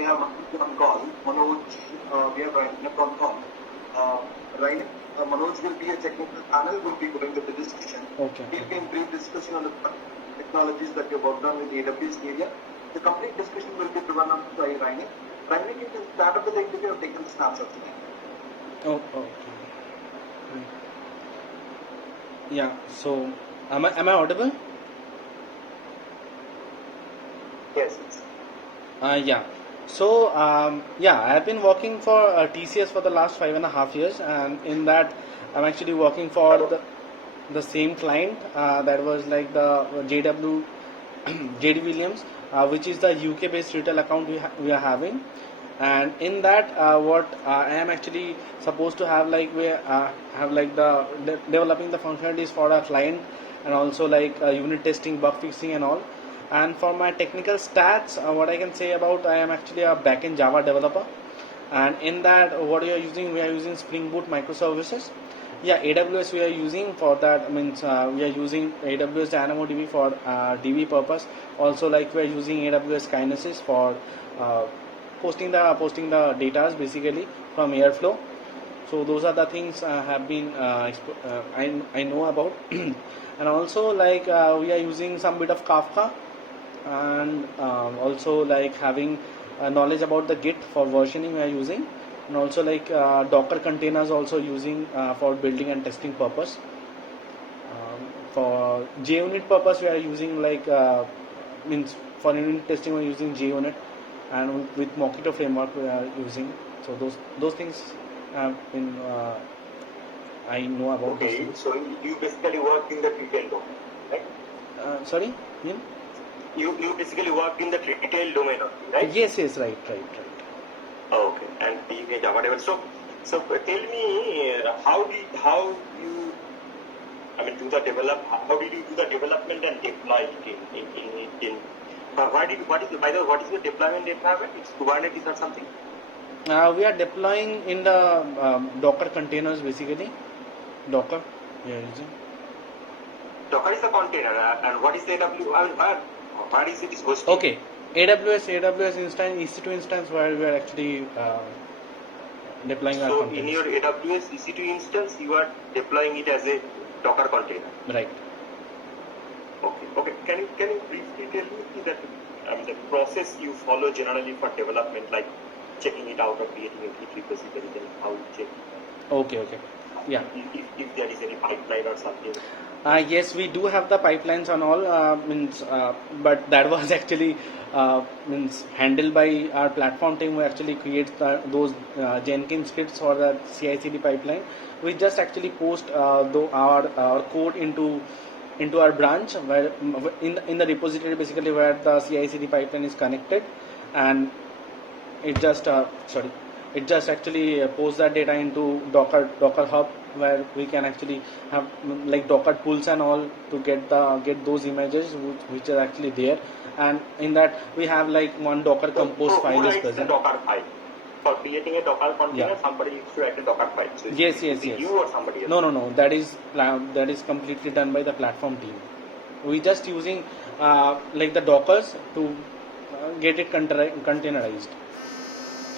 we have Manoj on call. Manoj, we have Rainak on call. Rainak, Manoj will be a technical panel, will be going to the discussion. Okay. We'll be in brief discussion on the technologies that we have worked on with the AWS area. The complete discussion will be run on by Rainak. Rainak, you can start up with the interview or take the snapshot today. Oh, okay. Yeah. So, am I audible? Yes. Yeah. So, I have been working for TCS for the last 5.5 years, and in that, I'm actually working for the same client that was like the JD Williams, which is the UK based retail account we are having. And in that, what I am actually supposed to have, like we have like the developing the functionalities for our client, and also like unit testing, bug fixing, and all. And for my technical stats, what I can say about, I am actually a backend Java developer. And in that, what we are using Spring Boot microservices. Yeah, AWS we are using for that. Means we are using AWS DynamoDB for DB purpose. Also, like we are using AWS Kinesis for posting the data basically from Airflow. So those are the things have been I know about. And also like we are using some bit of Kafka, and also like having knowledge about the Git for versioning we are using, and also like Docker containers also using for building and testing purpose. For JUnit purpose we are using like means for unit testing we are using JUnit, and with Mockito framework we are using. So those things have been I know about those Okay, things. so you basically work in the retail domain, right? Sorry, yeah? You basically work in the retail domain, right? Yes, right. Oh, okay, and being a Java developer. So tell me, how you, I mean, how did you do the development and deploy it in what is the deployment environment? It's Kubernetes or something? We are deploying in the Docker containers basically. Docker, we are using. Docker is a container, and what is the AWS? I mean, where is it hosted? Okay, AWS instance, EC2 instance, where we are actually deploying our containers. So in your AWS EC2 instance, you are deploying it as a Docker container. Right. Okay. Can you briefly tell me that the process you follow generally for development, like checking it out or creating a Git repository, then how you check it? Okay. Yeah. If there is any pipeline or something. Yes, we do have the pipelines and all, but that was actually handled by our platform team who actually creates those Jenkins scripts for the CI/CD pipeline. We just actually post our code into our branch, where in the repository basically where the CI/CD pipeline is connected, and it just actually posts that data into Docker Hub, where we can actually have like Docker pools and all to get those images which are actually there. And in that we have like one Docker Compose file is present. Docker file? For creating a Docker container, somebody needs to write a Docker file. So yes. You or somebody else? No. That is completely done by the platform team. We just using like the Dockers to get it containerized.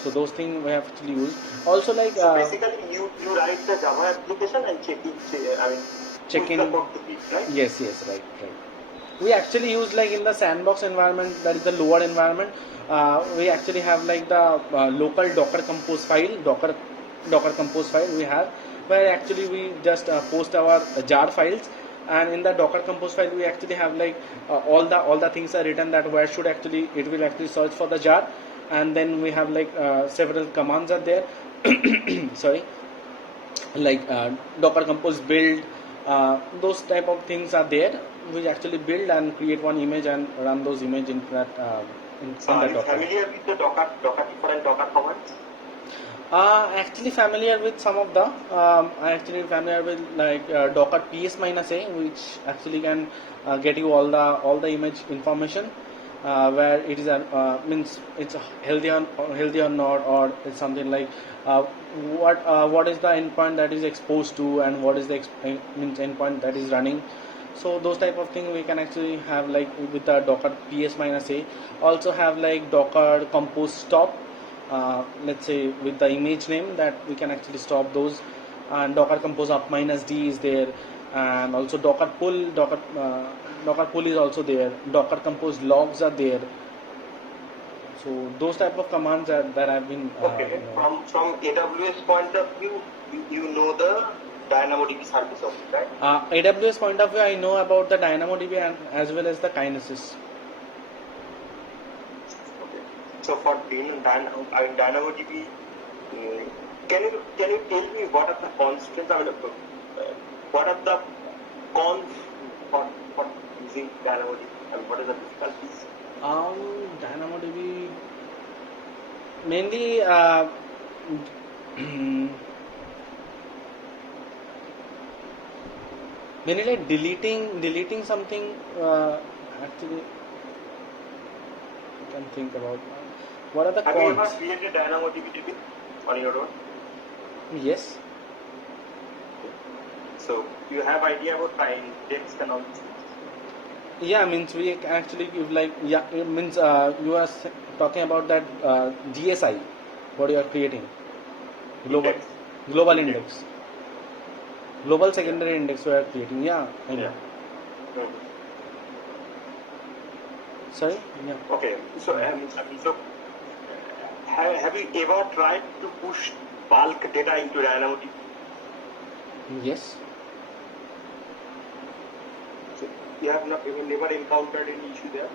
So those things we have actually used. Also like so basically you write the Java application and check in the code to be, right? Yes, right. We actually use like in the sandbox environment, that is the lower environment. We actually have like the local Docker Compose file, Docker Compose file we have, where actually we just post our jar files, and in the Docker Compose file we actually have like all the things are written that where should actually it will actually search for the jar, and then we have like several commands are there. Sorry, like Docker Compose build, those type of things are there. We actually build and create one image and run those image in that are you familiar with the Docker different Docker commands? Actually familiar with some of the I actually familiar with like Docker ps-a, which actually can get you all the image information, where it is means it's healthy or not, or it's something like what is the endpoint that is exposed to, and what is the endpoint that is running. So those type of thing we can actually have like with the Docker ps minus a. Also have like Docker compose stop. Let's say with the image name that we can actually stop those, and Docker compose up minus d is there, and also Docker pull. Docker pull is also there. Docker compose logs are there. So those type of commands that I've been Okay. From AWS point of view, you know the DynamoDB service of it, right? AWS point of view, I know about the DynamoDB and as well as the Kinesis. Okay. So for DynamoDB, can you tell me what are the constraints? I mean, what are the cons for using DynamoDB? And what are the difficulties? DynamoDB mainly mainly like deleting something. Actually, I can think about what are the Have you ever cons. created DynamoDB on your own? Yes. So you have idea about text and all this? Yeah, means we actually give like, yeah, it means you are talking about that GSI, what you are creating, global Index. global index, global secondary index we are creating. Yeah, I know. Yeah. Hmm. Sorry. Yeah. Okay. So have you ever tried to push bulk data into DynamoDB? Yes. So you have never encountered any issue there?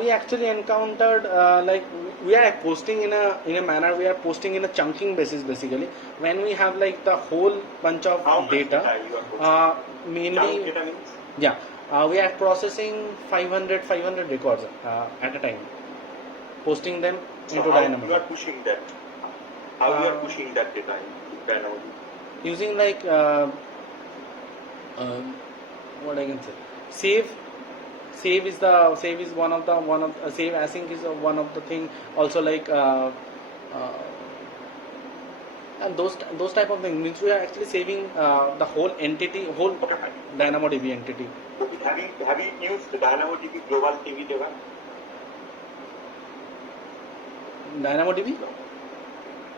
We actually encountered like we are posting in a manner, we are posting in a chunking basis basically. When we have like the whole bunch of How much data, you are posting? mainly, Chunk data means? yeah, we are processing 500 records at a time, posting them So into how you DynamoDB are pushing that? How you are pushing that data into DynamoDB? using like what I can say, save is one of the save async is one of the thing. Also like and those type of things means we are actually saving the whole entity, whole Okay, fine. DynamoDB entity. Have you used DynamoDB Global TV Deva? DynamoDB? No.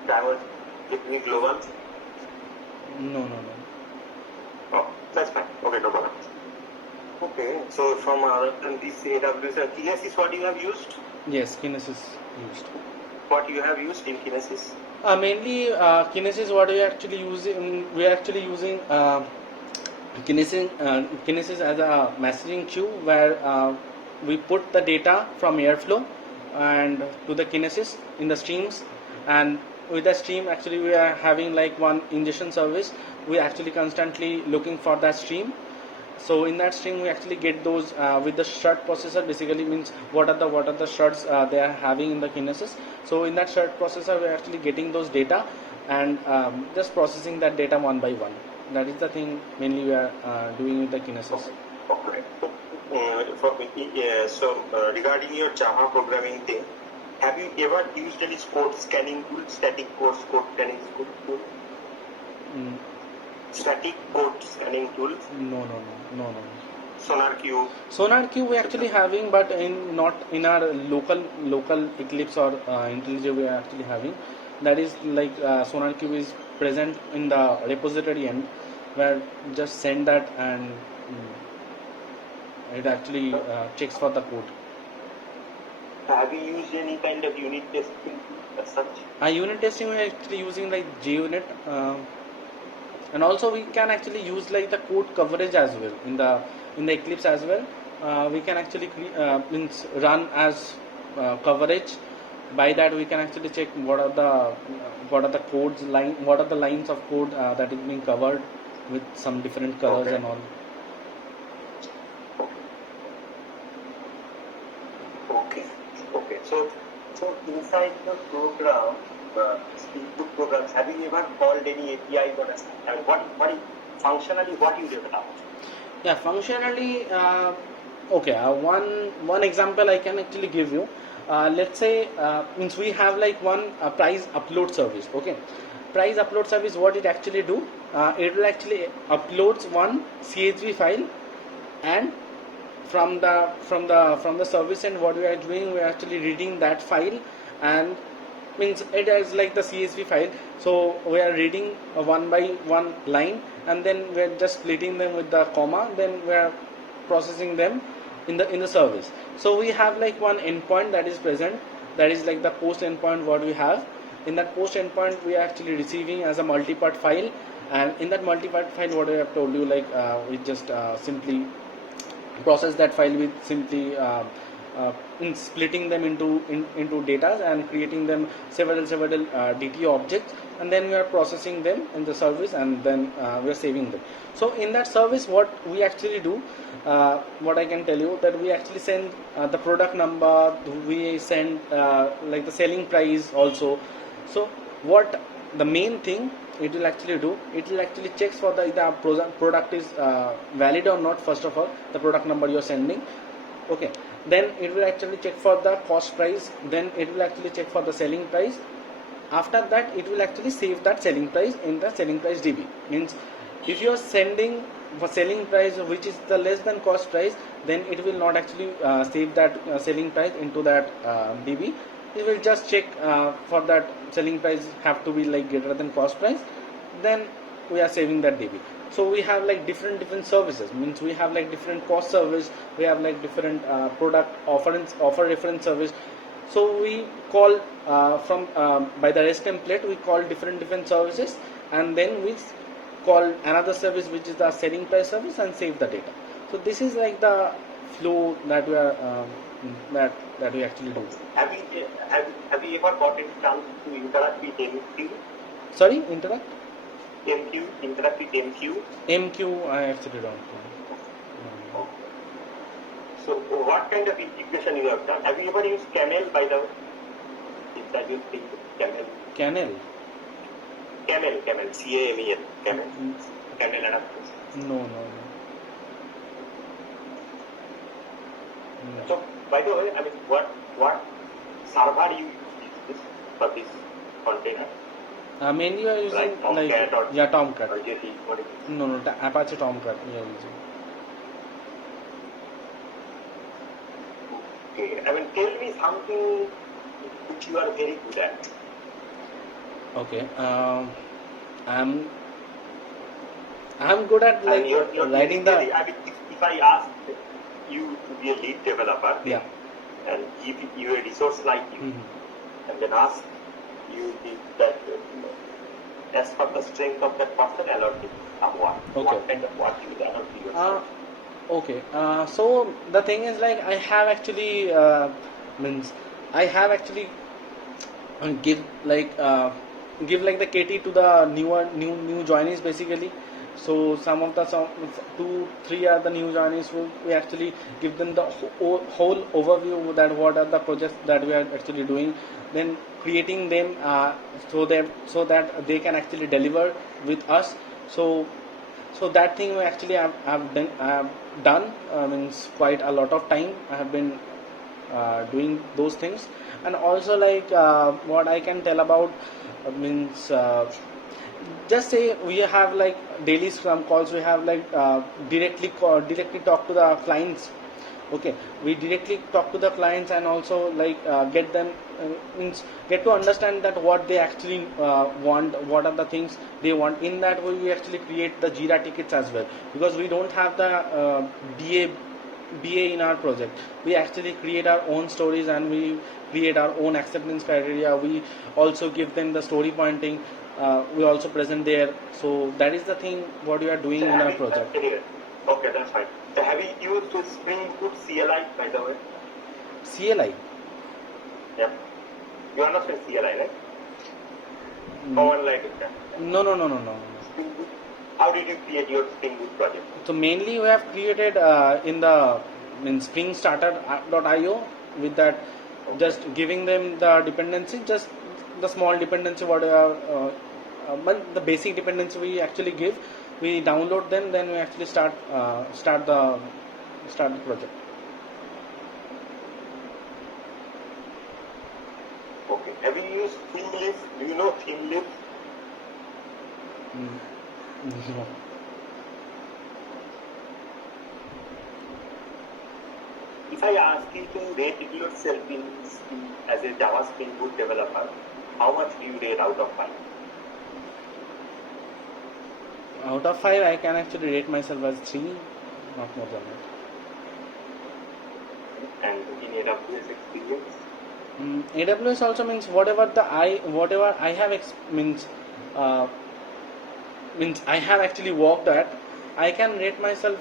DynamoDB Global? No. Oh, that's fine. Okay, no problem. Okay, so from other than this AWS, Kinesis, what you have used? Yes, Kinesis used. What you have used in Kinesis? Mainly Kinesis, what we are actually using Kinesis as a messaging queue where we put the data from Airflow and to the Kinesis in the streams, and with the stream actually we are having like one ingestion service. We are actually constantly looking for that stream. So in that stream we actually get those with the shard processor. Basically means what are the shards they are having in the Kinesis. So in that shard processor we are actually getting those data and just processing that data one by one. That is the thing mainly we are doing with the Kinesis. Okay. So regarding your Java programming thing, have you ever used any code scanning tool, static code scanning tool? Mm, Static code scanning tool? no. SonarQube? SonarQube we actually having, but not in our local Eclipse or IntelliJ we are actually having. That is like SonarQube is present in the repository end, where just send that and it actually checks for the code. Have you used any kind of unit testing tool as such? Unit testing we are actually using like JUnit, and also we can actually use like the code coverage as well in the Eclipse as well. We can actually means run as coverage. By that we can actually check what are the codes line, what are the lines of code that is being covered with some different colors Okay. and all. Okay. So inside the program, input programs, have you ever called any API for us? I mean, functionally what you develop? Yeah, functionally, okay. One example I can actually give you. Let's say means we have like one price upload service. Okay, price upload service. What it actually do? It will actually uploads one CSV file and from the service end, what we are doing, we are actually reading that file, and means it is like the CSV file. So we are reading one by one line, and then we are just splitting them with the comma. Then we are processing them in the service. So we have like one endpoint that is present, that is like the post endpoint. What we have in that post endpoint, we are actually receiving as a multi-part file, and in that multi-part file, what I have told you, like we just simply process that file with simply in splitting them into data and creating them several DTO objects, and then we are processing them in the service, and then we are saving them. So in that service, what we actually do, what I can tell you, that we actually send the product number, we send like the selling price also. So what the main thing it will actually do, it will actually checks for the product is valid or not. First of all, the product number you are sending, okay, then it will actually check for the cost price, then it will actually check for the selling price. After that, it will actually save that selling price in the selling price DB. Means if you are sending for selling price which is the less than cost price, then it will not actually save that selling price into that DB. It will just check for that selling price have to be like greater than cost price, then we are saving that DB. So we have like different services. Means we have like different cost service, we have like different product offer reference service. So we call from by the REST template, we call different services, and then we call another service which is the selling price service, and save the data. So this is like the flow that we are that we actually do. Have you ever got a chance to interact with MQ? Sorry, interact? Interact with MQ? MQ, I actually don't know. Okay. So what kind of integration you have done? Have you ever used Camel, by the way? Have you used Camel? Camel? Camel, CAMEL, Camel. Camel adapters. No. So, by the way, I mean, what server you use for this container? Mainly you are using Like Tomcat or Tomcat. Or JT, what is it? No, Apache Tomcat we are using. Okay, I mean, tell me something which you are very good at. Okay, I'm good at like you're writing the. I mean, if I ask you to be a lead developer, Yeah. and give you a resource like you, Mm-hmm. and then ask you that as per the strength of that person, allocate someone. Okay. What kind of work you will allocate yourself? Okay. So the thing is, like, I have actually means I have actually give like the KT to the new joinees basically. So some 2-3 are the new joinees. We actually give them the whole overview that what are the projects that we are actually doing. Then creating them so that they can actually deliver with us. So that thing we actually have done means quite a lot of time I have been doing those things. And also like what I can tell about means just say we have like daily scrum calls, we have like directly talk to the clients. Okay, we directly talk to the clients, and also like get them means get to understand that what they actually want, what are the things they want. In that way we actually create the Jira tickets as well, because we don't have the BA in our project. We actually create our own stories, and we create our own acceptance criteria. We also give them the story pointing. We also present there. So that is the thing what we are doing in our project. Okay, that's fine. So have you used Spring Boot CLI, by the way? CLI? Yeah. You understand CLI, right? Command line interpreter. No. Spring Boot. How did you create your Spring Boot project? So mainly we have created in Spring Starter.io with that, just giving them the dependency, just the small dependency what but the basic dependency we actually give. We download them, then we actually start the project. Okay. Have you used ThemeLeaf? Do you know ThemeLeaf? No. if I ask you to rate yourself as a Java Spring Boot developer, how much do you rate out of 5? Out of 5, I can actually rate myself as 3, not more than that. And in AWS experience? AWS also means whatever I have means I have actually worked at, I can rate myself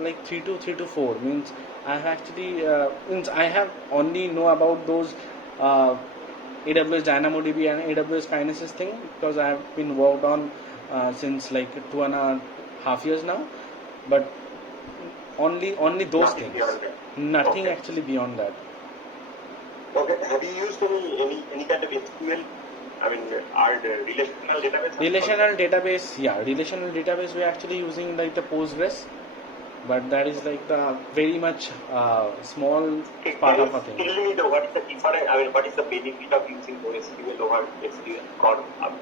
like 3 to 4. Means I have actually means I have only know about those AWS DynamoDB and AWS Kinesis thing, because I have been worked on since like 2.5 years now, but only those Nothing things, beyond that. nothing Okay. actually beyond that. Okay. Have you used any kind of SQL? I mean, are the relational database? Relational database we're actually using like the Postgres, but that is like the very much small Okay, part can of a you thing. tell me what is the difference? I mean, what is the benefit of using NoSQL over SQL or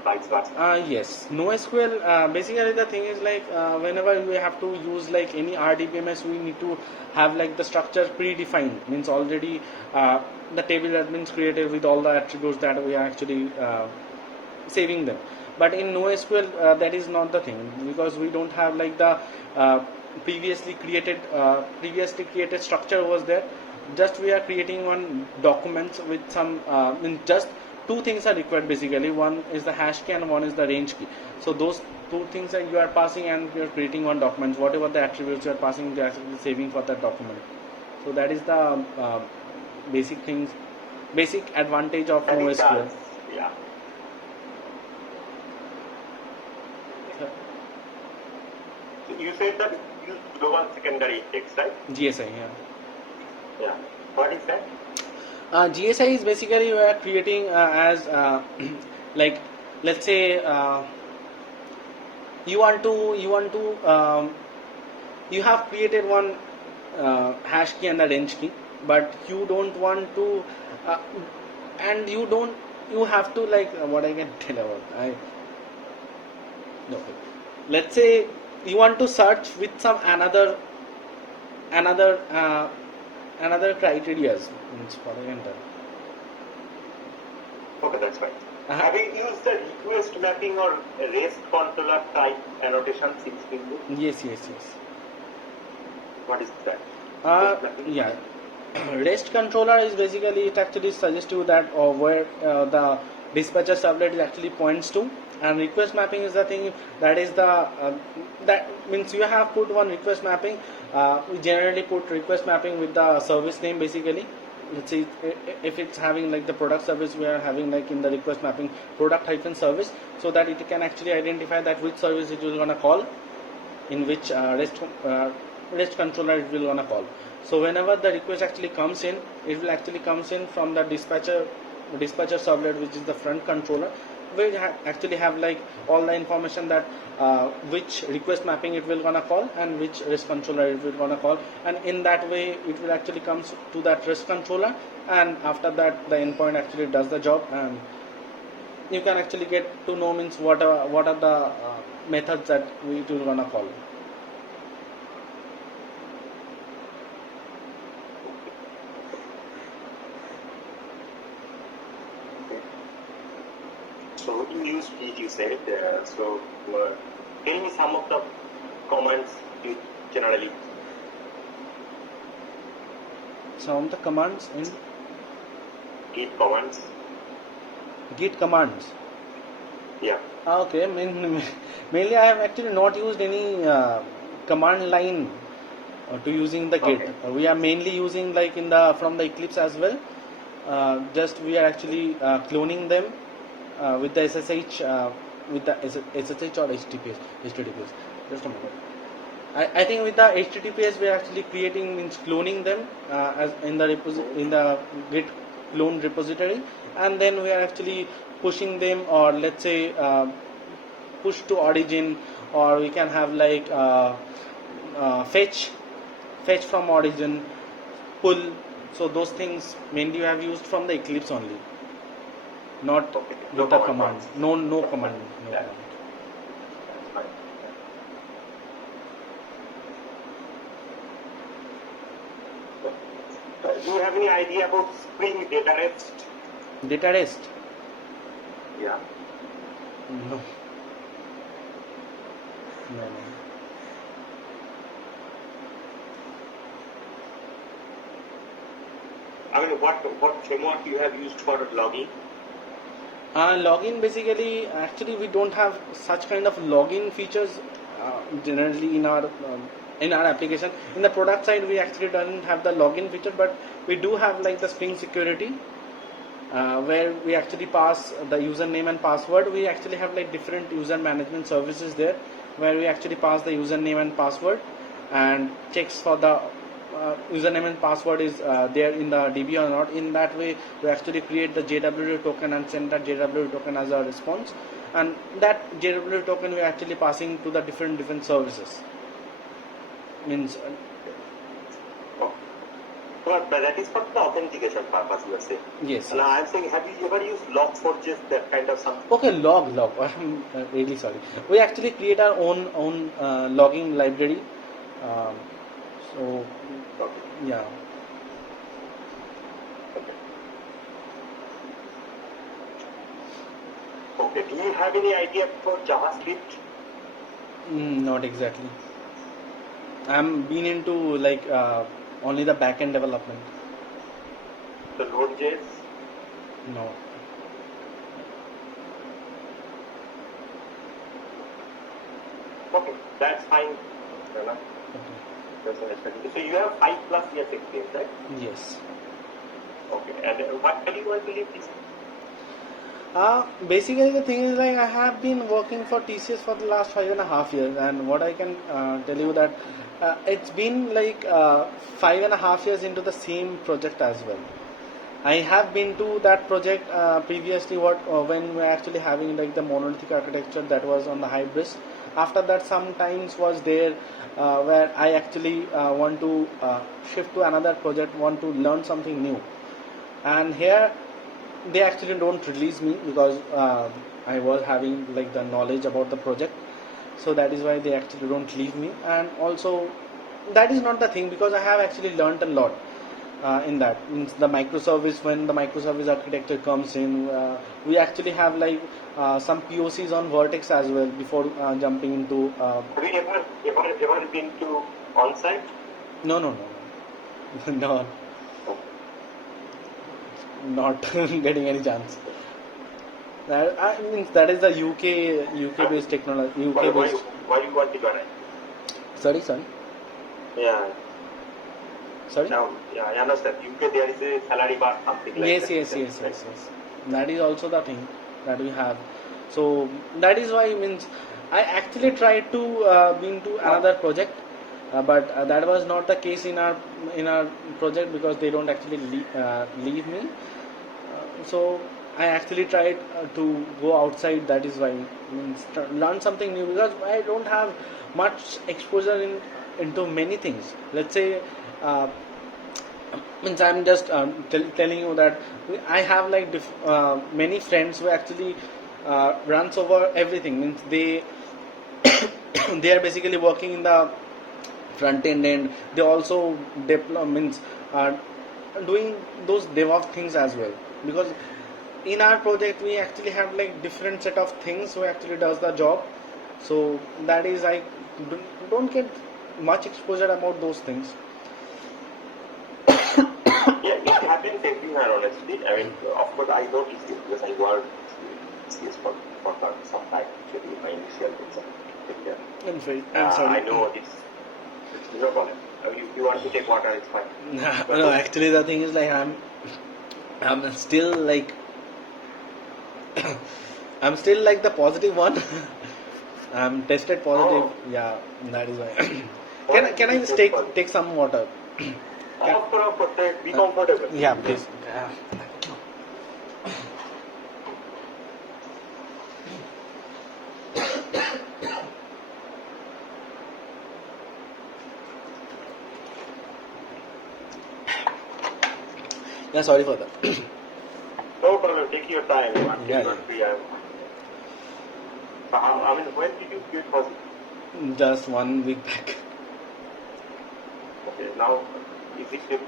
vice versa? Yes, NoSQL. Basically, the thing is like whenever we have to use like any RDBMS, we need to have like the structure predefined. Means already the table has been created with all the attributes that we are actually saving them. But in NoSQL, that is not the thing, because we don't have like the previously created structure was there. Just we are creating one documents with some just two things are required basically. One is the hash key and one is the range key. So those two things that you are passing, and you are creating one document. Whatever the attributes you are passing, they are actually saving for that document. So that is the basic things, basic advantage of And it NoSQL. does, yeah. So you said that you use global secondary index, right? GSI, yeah. Yeah. What is that? GSI is basically we are creating as like, let's say you have created one hash key and a range key, but you don't want to uh, and you have to like what I can tell about no, let's say you want to search with some another another criterias, means what I can tell. Okay, that's fine. Uh-huh. Have you used the request mapping or REST controller type annotations in Spring Boot? Yes. What is that? Yeah. REST controller is basically, it actually suggests you that where the dispatcher servlet is actually points to, and request mapping is the thing that is the that means you have put one request mapping. We generally put request mapping with the service name basically. Let's say if it's having like the product service, we are having like in the request mapping product hyphen service, so that it can actually identify that which service it is gonna call, in which REST controller it will gonna call. So whenever the request actually comes in, it will actually comes in from the dispatcher servlet, which is the front controller. We actually have like all the information that which request mapping it will gonna call and which REST controller it will gonna call, and in that way it will actually comes to that REST controller, and after that the endpoint actually does the job, and you can actually get to know means what are the methods that we will gonna call. So you use Git, you said. So tell me some of the commands you generally. Some of the commands in Git commands. Git commands. Yeah. Okay, mainly I have actually not used any command line to using the Git. Okay. We are mainly using like in the from the Eclipse as well. Just we are actually cloning them with the SSH with the SSH or HTTPS. Just a moment. I think with the HTTPS we are actually creating means cloning them as in the Git clone repository, and then we are actually pushing them, or let's say push to origin, or we can have like fetch from origin, pull. So those things mainly we have used from the Eclipse only, not Okay. with the command. No command. No Yeah. command. That's fine. have any idea about Spring Data Rest? Data rest? Yeah. No. No. I mean, what framework you have used for logging? Login basically, actually, we don't have such kind of login features generally in our application. In the product side, we actually don't have the login feature, but we do have like the Spring Security, where we actually pass the username and password. We actually have like different user management services there, where we actually pass the username and password and checks for the username and password is there in the DB or not. In that way, we actually create the JWT token and send that JWT token as a response, and that JWT token we are actually passing to the different services. Means Oh. But that is for the authentication purpose, you are saying. yes. And I am saying, have you ever used Log4j, that kind of something? Okay, log. I'm really sorry. We actually create our own logging library. Um, so Okay. yeah. Okay. Okay. Do you have any idea for JavaScript? Not exactly. I'm been into like only the backend development. The Node.js? No. Okay, that's fine. Rana. Okay. That's understandable. So you have 5+ years experience, right? Yes. Okay. And why do you want to leave this? Basically, the thing is like I have been working for TCS for the last 5.5 years, and what I can tell you that it's been like 5.5 years into the same project as well. I have been to that project previously. When we were actually having like the monolithic architecture that was on the Hybris. After that, sometimes was there where I actually want to shift to another project, want to learn something new, and here they actually don't release me because I was having like the knowledge about the project, so that is why they actually don't leave me. And also, that is not the thing because I have actually learned a lot in that. Means the microservice, when the microservice architecture comes in, we actually have like some POCs on Vertex as well before jumping into. Have you ever been to on-site? No. No, not getting any chance. That I mean that is the UK based technology, Why, UK why, based. why you want to join it? Sorry. Yeah. Sorry. Now, yeah, I understand. UK there is a salary bar, something like Yes, that. yes. That is also the thing that we have. So that is why means I actually tried to been to another project, but that was not the case in our project because they don't actually leave me. So I actually tried to go outside. That is why means learn something new because I don't have much exposure into many things. Let's say. Means I'm just telling you that I have like many friends who actually runs over everything. Means they they are basically working in the front end, and they also deploy means doing those DevOps things as well. Because in our project we actually have like different set of things who actually does the job. So that is I don't get much exposure about those things. Yeah, it happens everywhere, honestly. I mean, of course, I noticed it because I worked CS for some time, actually, in my initial days. I'm sorry. I know it's no problem. If you want to take water, it's fine. No, actually the thing is like I'm still like I'm still like the positive one. I'm tested positive. Oh. Yeah, that is why. Can I just take some water? Of course, be comfortable. Yeah, please. Yeah, sorry for that. No problem. Take your time. Yeah, Until you're free. I mean, when did you get positive? Just 1 week back. Okay, now is it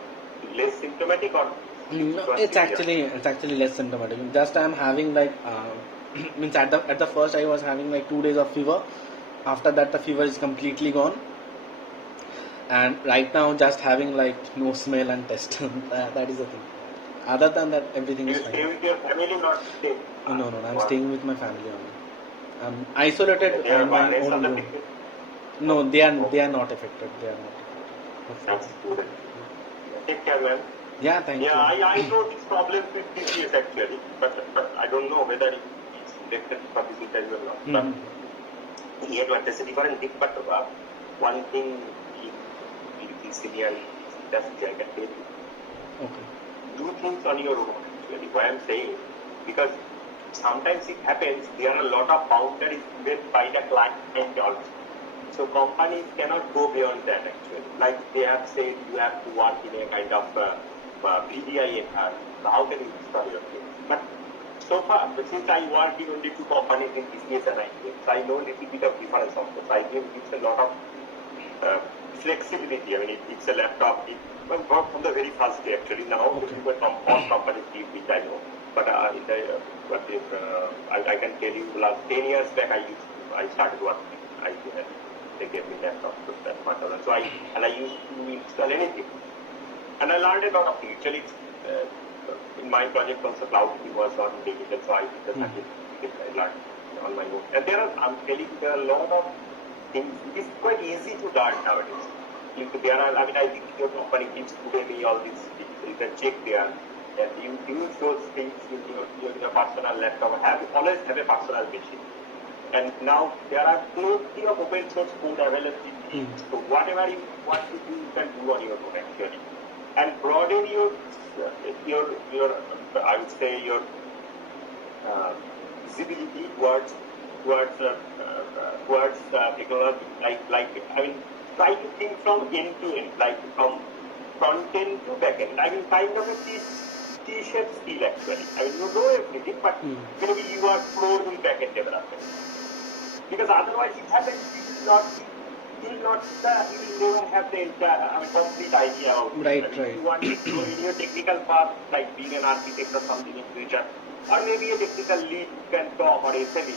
less symptomatic or No, was it's severe? actually less symptomatic. Just I'm having like means at the first I was having like 2 days of fever. After that the fever is completely gone, and right now just having like no smell and taste. That is the thing. Other than that everything Do is you fine. stay with your family, not stay? No, I'm Or staying with my family only. I'm isolated they are in my rest own of the room. people? No, Oh, they are not affected. They are not affected. Hopefully. that's good. Take care, man. Yeah, thank Yeah, you. I know this problem with TCS actually, but I don't know whether it's related to this interview or not. But yet, there's a different thing. But one thing in senior industry, I can tell you, Okay. do things on your own. Actually, why I'm saying, because sometimes it happens. There are a lot of boundaries set by the client also. So companies cannot go beyond that actually. Like they have said, you have to work in a kind of VDI environment. So how can you install your things? But so far, since I work in only two companies in business and IBM, so I know a little bit of difference of course. IBM gives a lot of flexibility. I mean, it's a laptop. Well, worked from the very first day actually. Now, Okay. all companies give, which I know. But in the, I can tell you, last 10 years back, I started working with IBM. They gave me laptop to that part of it. So I used to install anything. And I learned a lot of things. Actually, in my project also, cloud was on digital, so I did the certificate. I learned on my own. And I'm telling you, there are a lot of things. It is quite easy to learn nowadays. I think your company gives today all these things. You can check there. And you use those things with your personal laptop. Always have a personal machine. And now there are plenty of open source code available. So whatever you want to do, you can do on your own actually. And broaden your I would say your visibility towards technology. Try to think from end to end, like from front end to back end. I mean, kind of a T-shaped skill actually. I mean, you know everything, but maybe you are slow in back end development. Because otherwise it happens, you will never have the complete idea of it. Right. If you want to go in your technical path, like being an architect or something in future, or maybe a technical lead you can talk or SME,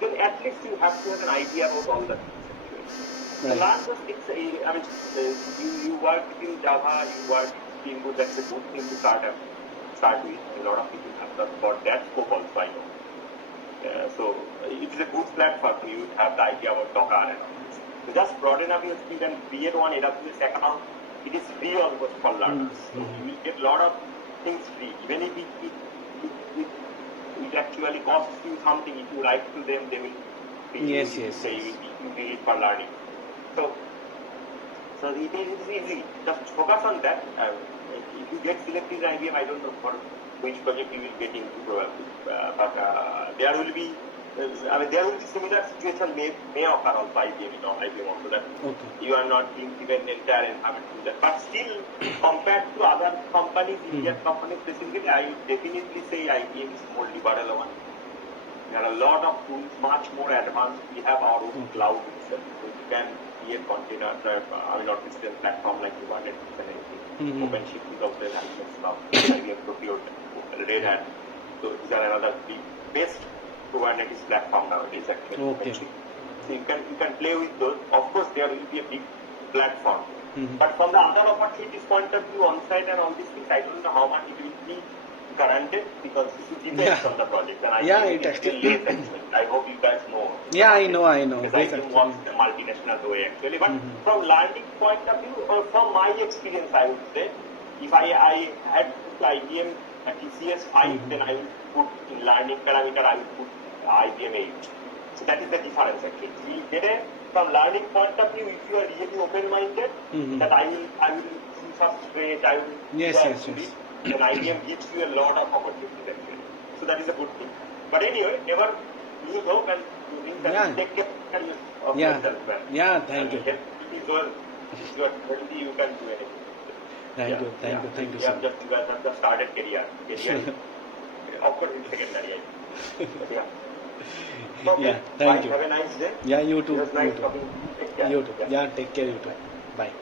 then at least you have to have an idea about all the things actually. So learn those things. You work in Java, you work in Spring Boot, that's a good thing to start with. A lot of people have done for that scope also, I know. So it is a good platform. You have the idea about Docker and all this. So just broaden up your skill and create one AWS account. It is free almost for learners. So you will get a lot of things free. Even if it actually costs you something, if you write to them, they will pay you. Yes. You need it for learning. So it is easy. Just focus on that. If you get selected in IBM, I don't know for which project you will get into probably. But there will be similar situation may occur on IBM also that you are not being given entire environment to that. But still, compared to other companies, Indian companies specifically, I would definitely say IBM is more liberal one. There are a lot of tools, much more advanced. We have our own cloud itself. So you can create container, orchestration platform like Kubernetes and anything. OpenShift is also a license now. IBM procured Red Hat. So these are another best Kubernetes platform nowadays actually. Okay. So you can play with those. Of course, there will be a big platform. But from the other opportunities point of view, on-site and all these things, I don't know how much it will be guaranteed because it depends on the project. And It actually. I hope you guys know. Yeah, I know. Because I can work the multinational way actually. But from learning point of view, or from my experience, I would say, if I had put IBM TCS 5, then I would put in learning parameter, I would put IBM 8. So that is the difference actually. From learning point of view, if you are really open-minded, that I will see first grade, I will Yes. then IBM gives you a lot of opportunities actually. So that is a good thing. But anyway, never lose hope and take care of yourself. Yeah, thank you. If you are healthy, you can do anything. Thank you, You sir. have just started career. Of course, in secondary. Yeah. Okay. Thank you. Have a nice day. Yeah, you too. It was nice talking to you. Take care. You too. Yeah, take care, you too. Bye.